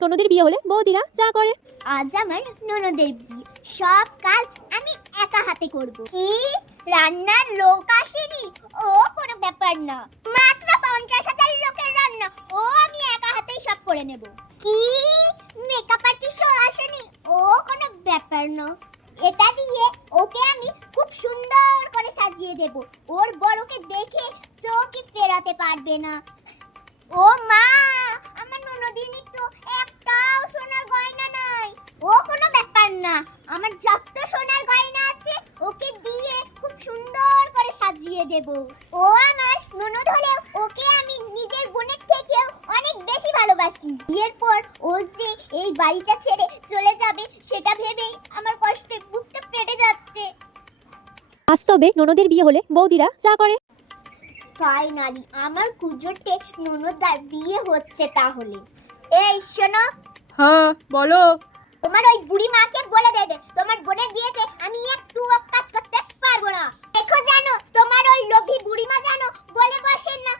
ননদের বিয়ে হলে বৌদিরা যা করে। আজ আমার ননদের বিয়ে, সব কাজ আমি একা হাতে করব। কি রান্নার লোক আসেনি? ও কোনো ব্যাপার না, মাত্র 50,000 লোকের রান্না, ও আমি একা হাতেই সব করে নেব। কি মেকআপ আর্টিস্টও আসেনি? ও কোনো ব্যাপার না, এটা দিয়ে ওকে আমি খুব সুন্দর করে সাজিয়ে দেব, ওর বড়কে দেখে চোখই ফেরাতে পারবে না। ও মা, আমার ননদিনীর তো একটাও সোনার গয়না নাই। ও কোনো ব্যাপার না, আমার যত সোনার গয়না আছে ওকে দিয়ে খুব সুন্দর করে সাজিয়ে দেব। ও আমার ননদ হলেও ওকে আমি নিজের বোনের থেকেও অনেক বেশি ভালোবাসি। বিয়ের পর ও যে এই বাড়িটা ছেড়ে চলে যাবে সেটা ভেবেই আমার কষ্টে বুকটা ফেটে যাচ্ছে। বাস্তবে ননদের বিয়ে হলে বৌদিরা যা করে। ফাইনালি আমার কুজোটে ননদার বিয়ে হচ্ছে তাহলে। এই শোনো, হ্যাঁ বলো। তোমার ওই বুড়ি মাকে বলে দেবে তোমার বোনের বিয়েতে আমি একটু কাজ করতে পারবো না। দেখো জানো, তোমার ওই লোভী বুড়ি মা জানো বলে বসেন না